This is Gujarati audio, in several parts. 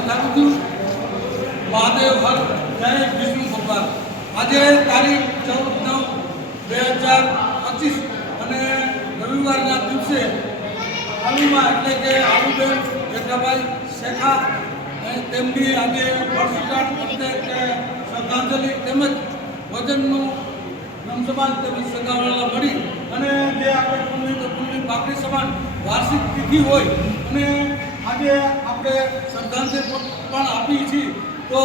થાકું છું મહાદેવ હર જય વિષ્ણુ ભગવાન. આજે તારીખ ચૌદ નવ બે હજાર પચીસ અને રવિવારના દિવસે આલુમાં એટલે કે આલુબેન જેઠાભાઈ શેખા તેમની આજે વર્ષગાંઠ પ્રત્યે કે શ્રદ્ધાંજલિ તેમજ વજનનું નમસમાન તેમજ સગાવાળા મળી અને જે આપણે તો પાકડી સમાન વાર્ષિક તિથિ હોય અને આજે આપણે શ્રદ્ધાંજલિ પણ આપી છીએ. તો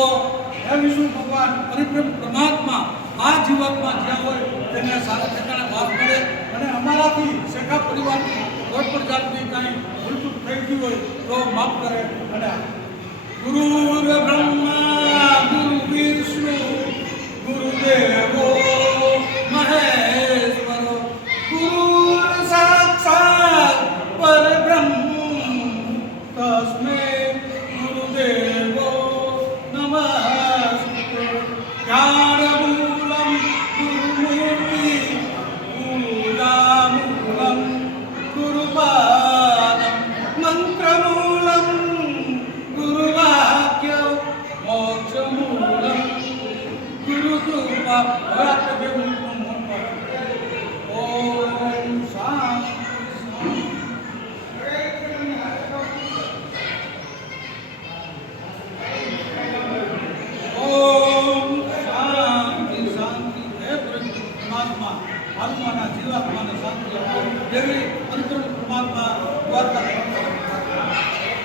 હે વિષ્ણુ ભગવાન પરિપ્રમ પ્રમાત્મા, આ જીવનમાં જ્યાં હોય તેને સારા ઠેકાણે વાસ મળે અને અમારાથી શેખા પરિવારની કોઈ પણ જાતની કાંઈ ભૂલચૂક થઈ ગઈ હોય તો માફ કરે અને ગુરુર મૂલમ ગુરુ કૃપા હવે આપણે બે મિનિટનું મૌન આત્માના જીવાત્માને શાંતિ આપો જેવી અંતર